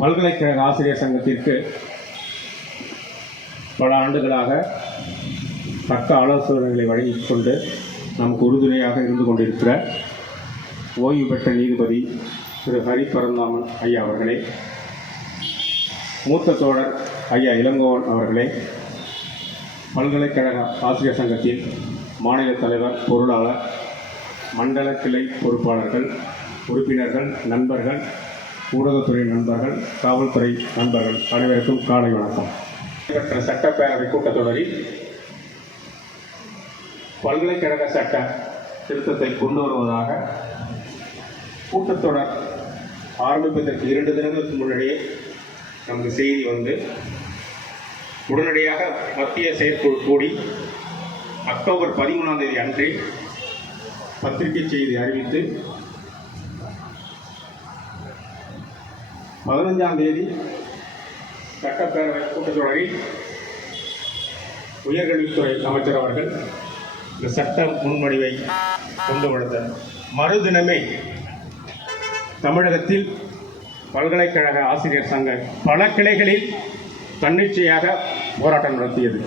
பல்கலைக்கழக ஆசிரியர் சங்கத்திற்கு பல ஆண்டுகளாக தக்க ஆலோசனைகளை வழங்கிக் கொண்டு நமக்கு உறுதுணையாக இருந்து கொண்டிருக்கிற ஓய்வு பெற்ற நீதிபதி திரு ஹரி பரந்தாமன் ஐயா அவர்களே, மூத்த தோழர் ஐயா இளங்கோவன் அவர்களே, பல்கலைக்கழக ஆசிரியர் சங்கத்தின் மாநில தலைவர், பொருளாளர், மண்டல கிளை பொறுப்பாளர்கள், உறுப்பினர்கள், நண்பர்கள், ஊடகத்துறை நண்பர்கள், காவல்துறை நண்பர்கள் அனைவருக்கும் காலை வணக்கம். நடைபெற்ற சட்டப்பேரவை கூட்டத்தொடரில் பல்கலைக்கழக சட்ட திருத்தத்தை கொண்டு வருவதாக கூட்டத்தொடர் ஆரம்பிப்பதற்கு 2 தினங்களுக்கு முன்னாடியே நமக்கு செய்தி வந்து உடனடியாக மத்திய செயற்குழு கூடி அக்டோபர் 13ஆம் தேதி அன்றே பத்திரிகை செய்தி அறிவித்து 15ஆம் தேதி சட்டப்பேரவை கூட்டத்தொடரில் உயர்கல்வித்துறை அமைச்சர் அவர்கள் இந்த சட்ட முன்வடிவை கொண்டு வந்த மறுதினமே தமிழகத்தில் பல்கலைக்கழக ஆசிரியர் சங்க பல கிளைகளில் தன்னிச்சையாக போராட்டம் நடத்தியது.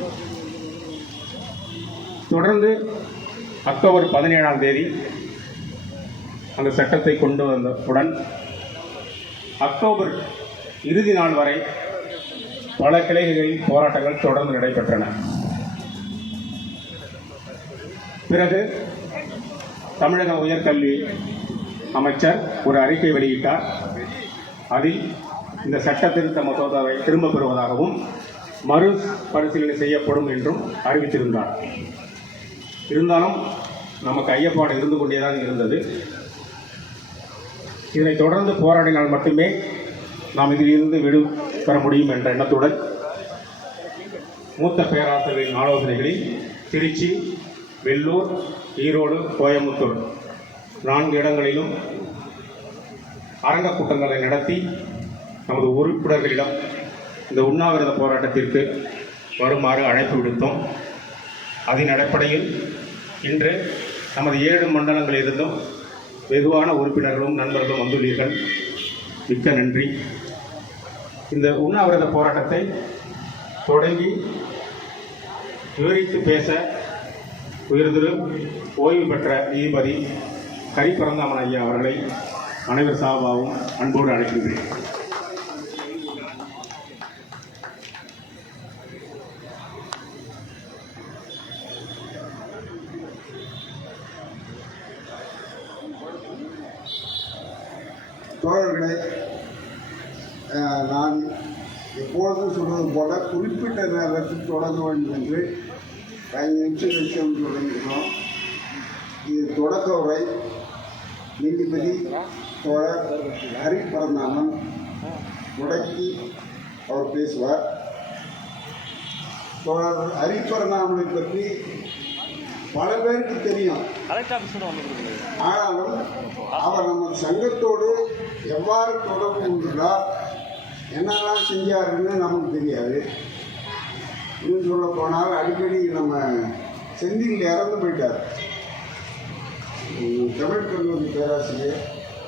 தொடர்ந்து அக்டோபர் 17ஆம் தேதி அந்த சட்டத்தை கொண்டு வந்தவுடன் அக்டோபர் இறுதி நாள் வரை பல கிளைகளில் போராட்டங்கள் தொடர்ந்து நடைபெற்றன. பிறகு தமிழக உயர்கல்வி அமைச்சர் ஒரு அறிக்கை வெளியிட்டார். அதில் இந்த சட்ட திருத்த மசோதாவை திரும்பப் பெறுவதாகவும் மறு பரிசீலனை செய்யப்படும் என்றும் அறிவித்திருந்தார். இருந்தாலும் நமக்கு ஐயப்பாடு இருந்து கொண்டேதான் இருந்தது. இதனை தொடர்ந்து போராடினால் மட்டுமே நாம் இதிலிருந்து பெற முடியும் என்ற எண்ணத்துடன் மூத்த பேராசிரியர்களின் ஆலோசனைகளில் திருச்சி, வெள்ளூர், ஈரோடு, கோயம்புத்தூர் 4 இடங்களிலும் அரங்க கூட்டங்களை நடத்தி நமது உறுப்பினர்களிடம் இந்த உண்ணாவிரத போராட்டத்திற்கு வருமாறு அழைப்பு விடுத்தோம். அதன் அடிப்படையில் இன்று நமது 7 மண்டலங்களிலிருந்தும் வெகுவான உறுப்பினர்களும் நண்பர்களும் வந்துள்ளீர்கள். மிக்க நன்றி. இந்த உண்ணாவிரத போராட்டத்தை தொடங்கி விவரித்து பேச உயர்திரு ஓய்வு பெற்ற நீதிபதி ஹரி பரந்தாமன் ஐயா அவர்களை அனைவர் சார்பாகவும் அன்போடு அழைக்கின்றேன். தோழர்களே, நான் எப்பொழுதும் சொல்வது போல குறிப்பிட்ட நேரத்தில் தொடங்க வேண்டும் என்று 5 நிமிஷம் விஷயம் தொடங்கினோம். இது தொடக்க உரை நீதிபதி தோழர் ஹரி பரந்தாமன் தொடக்கி அவர் பேசுவார். தோழர் ஹரி பரந்தாமனை பற்றி பல பேருக்கு தெரியும். ஆனாலும் அவர் நம்ம சங்கத்தோடு எவ்வாறு தொடர்பு கொண்டுள்ளார், என்னெல்லாம் செஞ்சாருன்னு நமக்கு தெரியாது. இன்னும் சொல்ல போனால் அடிக்கடி நம்ம செந்தில் இறந்து போயிட்டார். தமிழ் கல்லூரி பேராசிரியர்.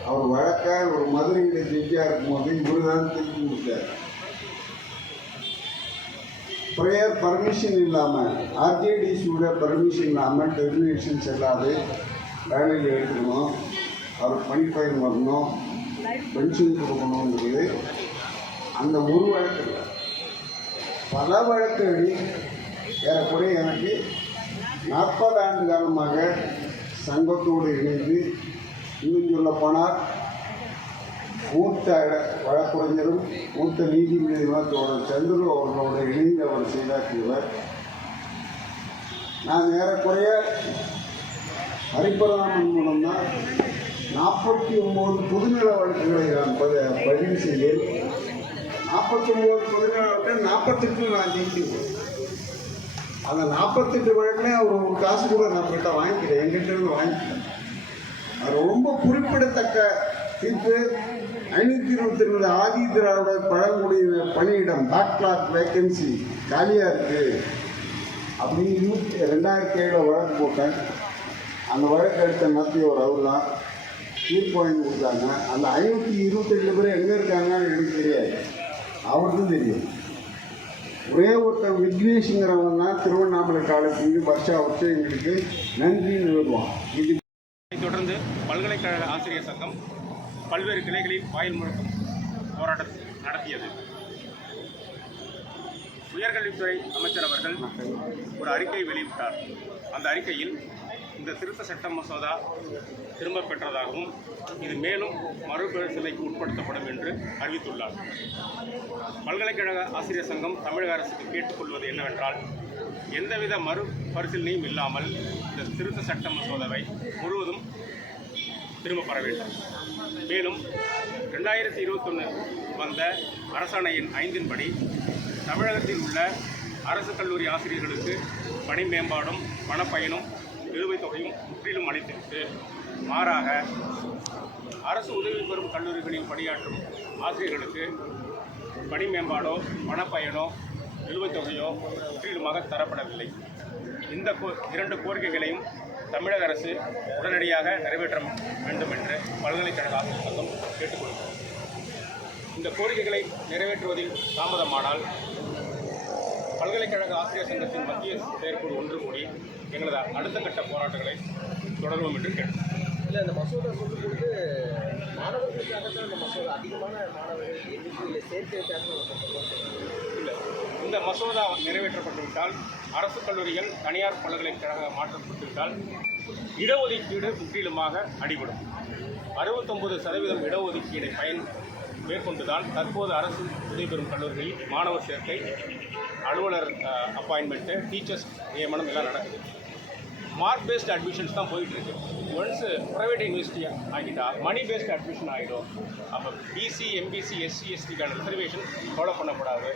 அவர் வழக்காக ஒரு மதுரையில் ஜட்ஜாக இருக்கும்போது இவர் தான் திருப்பி கொடுத்தார். ப்ரேயர் பர்மிஷன் இல்லாமல், ஆர்ஜேடிஸோட பர்மிஷன் இல்லாமல் டெர்மினேஷன் செல்லாது வேலையில் எடுக்கணும், அவர் பணிப்பயன் வரணும், பென்ஷன் கொடுக்கணுங்கிறது அந்த ஒரு வழக்கு பல வழக்குகளில் ஏறக்குறைய எனக்கு 40 ஆண்டு காலமாக சங்கத்தோடு இணைந்து, இன்னும் சொல்ல போனால் மூத்த வழக்குரைஞரும் மூத்த நீதிபதியுமான தோழர் சந்திரு அவர்களோடு இணைந்து அவர் செயலாற்றியவர். நான் ஏறக்குறைய ஹரிபரந்தாமன் மூலம்தான் 49 பொதுநல வழக்குகளை நான் பதிவு செய்தேன். 49 பொதுநல வழக்கு 48 நான் ஜெயித்தேன். அந்த 48 வழக்குல அவர் ஒரு காசு கூட நம்மகிட்ட வாங்கிக்கிறேன், எங்கிட்ட இருந்து வாங்கிக்கிறேன். அது ரொம்ப குறிப்பிடத்தக்க தீர்ப்பு. 522 ஆதி திராவிடர் பழங்குடியின பணியிடம் பேக்லாக் வேக்கன்சி காலியாக இருக்குது அப்படின்னு 2007 வழக்கு போட்டேன். அந்த வழக்கு எடுத்த நடத்தியவர் அவர் தான். தீர்ப்பு வாங்கி கொடுத்தாங்க. அந்த 522 பேர் எங்கே இருக்காங்கன்னு எனக்கு தெரியாது, அவருக்கும் தெரியும். ஒரே ஒருத்தர் விக்னேஷுங்கிறவன் தான் திருவண்ணாமலை காலேஜுக்கு வருஷா வருஷம் எங்களுக்கு நன்றின்னு வருவான். இது தொடர்ந்து பல்கலைக்கழக ஆசிரியர் சங்கம் பல்வேறு கிளைகளில் வாயில் முழக்கம் போராட்டம் நடத்தியது. உயர்கல்வித்துறை அமைச்சர் அவர்கள் ஒரு அறிக்கை வெளியிட்டார். அந்த அறிக்கையில் இந்த திருத்த சட்ட மசோதா திரும்பப் பெற்றதாகவும் இது மேலும் மறுபரிசீலனைக்கு உட்படுத்தப்படும் என்று அறிவித்துள்ளார். பல்கலைக்கழக ஆசிரியர் சங்கம் தமிழக அரசுக்கு கேட்டுக்கொள்வது என்னவென்றால், எந்தவித மறுபரிசீலனையும் இல்லாமல் இந்த திருத்த சட்ட மசோதாவை முழுவதும் திரும்பப் பெற வேண்டும். மேலும் 2021 வந்த அரசாணையின் 5 படி தமிழகத்தில் உள்ள அரசு கல்லூரி ஆசிரியர்களுக்கு பணி மேம்பாடும் பணப்பயனும் நிலுவைத் தொகையும் முற்றிலும் அளித்திருக்கு. மாறாக அரசு உதவி பெறும் கல்லூரிகளில் பணியாற்றும் ஆசிரியர்களுக்கு பணி மேம்பாடோ பணப்பயனோ நிலுவைத் தொகையோ முற்றிலுமாக தரப்படவில்லை. இந்த 2 கோரிக்கைகளையும் தமிழக அரசு உடனடியாக நிறைவேற்ற வேண்டும் என்று பல்கலைக்கழக ஆசிரியர் சங்கம் கேட்டுக்கொள்கிறோம். இந்த கோரிக்கைகளை நிறைவேற்றுவதில் தாமதமானால் பல்கலைக்கழக ஆசிரியர் சங்கத்தின் மத்திய செயற்குழு ஒன்று கூடி எங்களது அடுத்த கட்ட போராட்டங்களை தொடர்வோம் என்று கேட்டோம். இல்லை, இந்த மசோதா சொல்லும் பொழுது மாணவர்களுக்காக தான் இந்த மசோதா, அதிகமான மாணவர்கள் எண்ணிக்கையில் சேர்க்கைக்காக இல்லை, இந்த மசோதா நிறைவேற்றப்பட்டுவிட்டால் அரசு கல்லூரிகள் தனியார் பல்கலைக்கழக மாற்றப்பட்டுவிட்டால் இடஒதுக்கீடு முற்றிலுமாக அடிபடும். 69% இடஒதுக்கீடை மேற்கொண்டுதான் தற்போது அரசு உதவி பெறும் கல்லூரிகளில் மாணவர் சேர்க்கை, அலுவலர் அப்பாயின்மெண்ட்டு, டீச்சர்ஸ் நியமனம் எல்லாம் நடக்குது. மார்க் பேஸ்ட் அட்மிஷன்ஸ் தான் போயிட்டுருக்கு. ஒன்ஸ் ப்ரைவேட் யூனிவர்சிட்டி ஆகிட்டா மணி பேஸ்ட் அட்மிஷன் ஆகிடும். அப்போ பிசி, எம்பிசி, எஸ்சி, எஸ்டிக்கான ரிசர்வேஷன் ஃபாலோ பண்ணக்கூடாது.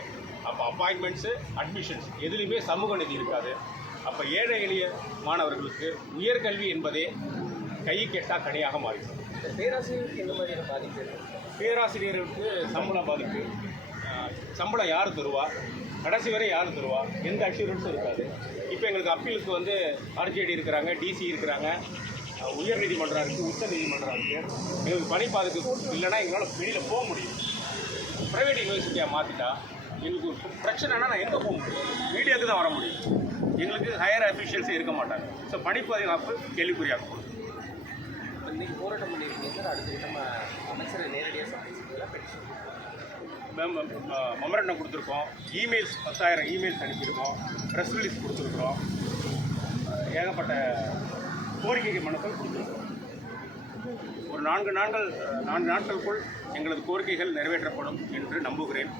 அப்போ அப்பாயின்மெண்ட்ஸு, அட்மிஷன்ஸ் எதுலேயுமே சமூக நிதி இருக்காது. அப்போ ஏழை எளிய மாணவர்களுக்கு உயர்கல்வி என்பதே கைக்கு எட்டா கனியாக மாறிடும். பேராசிரியருக்கு எந்த மாதிரியான பாதிப்பு? பேராசிரியருக்கு சம்பளம் பாதிப்பு. சம்பளம் யார் தருவா? கடைசி வரை யார் தருவா? எந்த அஷ்யூரன்ஸும் இருக்காது. இப்போ எங்களுக்கு அப்பீலுக்கு வந்து ஆர்ஜேடி இருக்கிறாங்க, டிசி இருக்கிறாங்க, உயர் நீதிமன்றம் இருக்குது, உச்ச நீதிமன்றம் இருக்குது. எங்களுக்கு பணி பாதுகாப்பு இல்லைன்னா எங்களால் வெளியில் போக முடியும். ப்ரைவேட் யூனிவர்சிட்டியாக மாற்றிட்டா எங்களுக்கு ஒரு பிரச்சனைனா நான் எங்கே போக முடியும்? மீடியாவுக்கு தான் வர முடியும். எங்களுக்கு ஹையர் அஃபிஷியல்ஸே இருக்க மாட்டாங்க. ஸோ பணி பாதுகாப்பு கேள்விக்குறியாகும். இன்றைக்கி போராட்டம் பண்ணியிருக்கீங்க சார். அடுத்த நம்ம அமைச்சரை நேரடியாக சந்திச்சிங்களா? பெட்டிஷன் மெமரண்டம் கொடுத்துருக்கோம். இமெயில்ஸ் 10,000 இமெயில்ஸ் அனுப்பியிருக்கோம். ப்ரெஸ் ரிலீஸ் கொடுத்துருக்குறோம். ஏகப்பட்ட கோரிக்கை மனுக்கள் கொடுத்துருக்கோம். ஒரு 4 நாட்களுக்குள் எங்களது கோரிக்கைகள் நிறைவேற்றப்படும் என்று நம்புகிறேன்.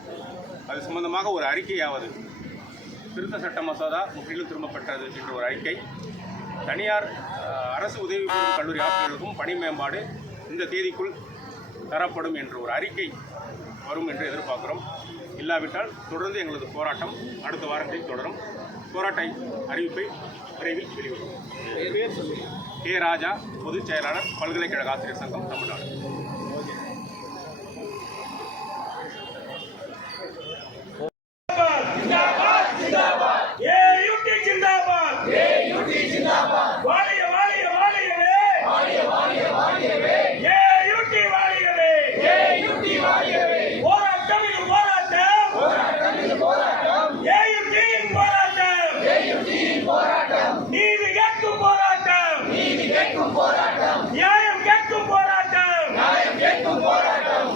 அது சம்பந்தமாக ஒரு அறிக்கையாவது, திருத்த சட்ட மசோதா முற்றிலும் திரும்ப பெற்றது என்ற ஒரு அறிக்கை, தனியார் அரசு உதவி பெறும் கல்லூரி ஆசிரியர்களுக்கும் பணி மேம்பாடு இந்த தேதிக்குள் தரப்படும் என்ற ஒரு அறிக்கை வரும் என்று எதிர்பார்க்கிறோம். இல்லாவிட்டால் தொடர்ந்து எங்களது போராட்டம் அடுத்த வாரத்தில் தொடரும். போராட்ட அறிவிப்பை விரைவில் வெளியிடும். பேர் சொல்லுங்கள். கே. ராஜா, பொதுச் செயலாளர், பல்கலைக்கழக ஆசிரியர் சங்கம், தமிழ்நாடு.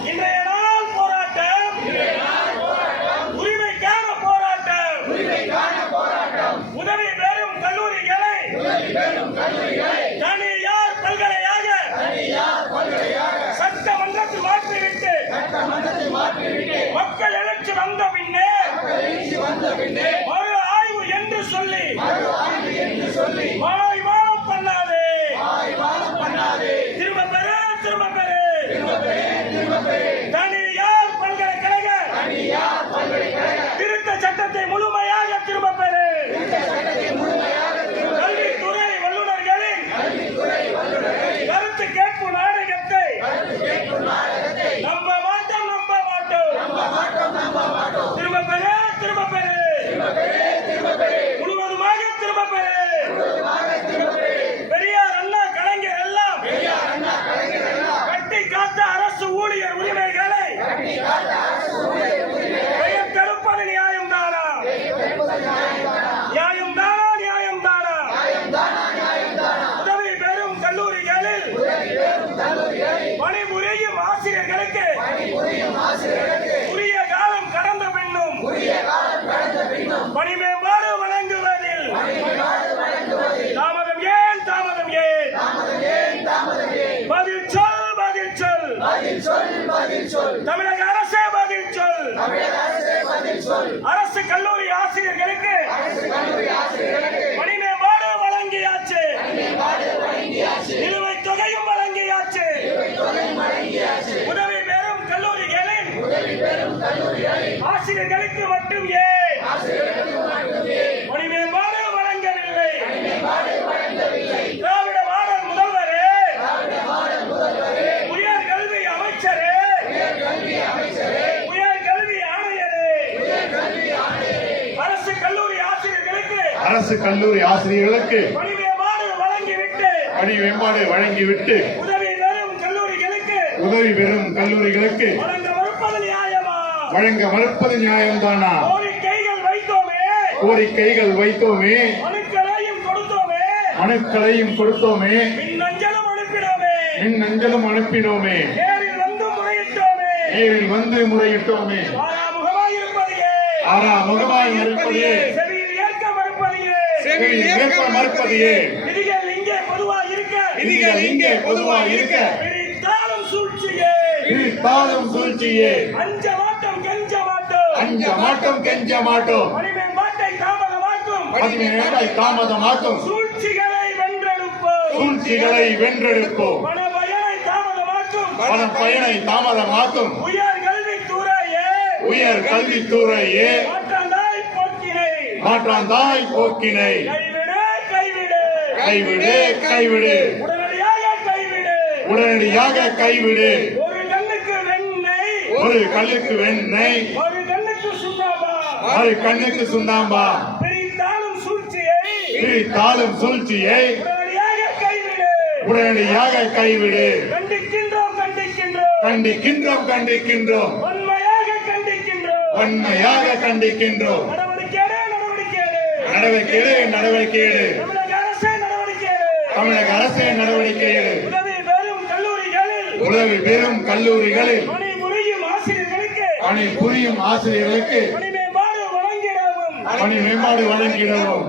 இன்றைய நாள் போராட்டம், உரிமைக்கான போராட்டம், உதவி பெறும் கல்லூரிகளை தனியார் பல்கலையாக சட்டமன்றத்தில் மாற்றிவிட்டு மக்கள் எழுச்சி வந்த பின்னே மறு ஆய்வு என்று சொல்லி மாய்மானம் பண்ணாதே. திரும்ப பெறு தனியார் பல்கலைக்கழக திருத்த சட்டத்தை முழுமையாக திரும்ப பெறு. தமிழக அரசே பதில் சொல். அரசு கல்லூரி ஆசிரியர்களுக்கு பணி மேம்பாடு வழங்கியாச்சு. நிலுவைத் தொகையும் வழங்கியாச்சு. உதவி பெறும் கல்லூரிகளின் ஆசிரியர்களுக்கு மட்டும் ஏன் பணி மேம்பாடு வழங்கவில்லை? திராவிட மாடல் முதல்வரே, உயர் கல்வி அமைச்சரே, உயர் கல்வி ஆணையரே, அரசு கல்லூரி ஆசிரியர்களுக்கு பணி மேம்பாடு வழங்கிவிட்டு உதவி பெறும் கல்லூரிகளுக்கு வழங்க மறுப்பது நியாயம்தானா? கோரிக்கைகள் வைத்தோமே, மனுக்களையும் கொடுத்தோமே, மின்னஞ்சலும் அனுப்பினோமே, நேரில் வந்து முறையிட்டோமே. முகமாய் இருப்பதையே, செவியில் ஏற்க மறுப்பதையே, விதிகள் இங்கே பொதுவாக இருக்க பிரித்தாலும் சூழ்ச்சியே, அஞ்ச மாட்டோம் கெஞ்ச மாட்டோம், பதினேழை தாமதமாக்கும், சூழ்ச்சிகளை வென்றெடுப்போம், பணப்பயனை தாமதமாக்கும், உயர் கல்வித்துறையே மாற்றாந்தாய் போக்கினை கைவிடு, உடனடியாக கைவிடு. ஒரு கல்லுக்கு வெண்ணெய், மறு கண்ணுக்கு சுண்ணாம்பா, பிரித்தாலும் சூழ்ச்சியை உடனடியாக கைவிடு. கண்டிக்கின்றோம், வன்மையாக கண்டிக்கின்றோம். நடவடிக்கை எடு. தமிழக அரசே நடவடிக்கை எடு. உதவி பெறும் கல்லூரிகளில் பணி புரியும் ஆசிரியர்களுக்கு பணி மேம்பாடு வழங்கிடவும்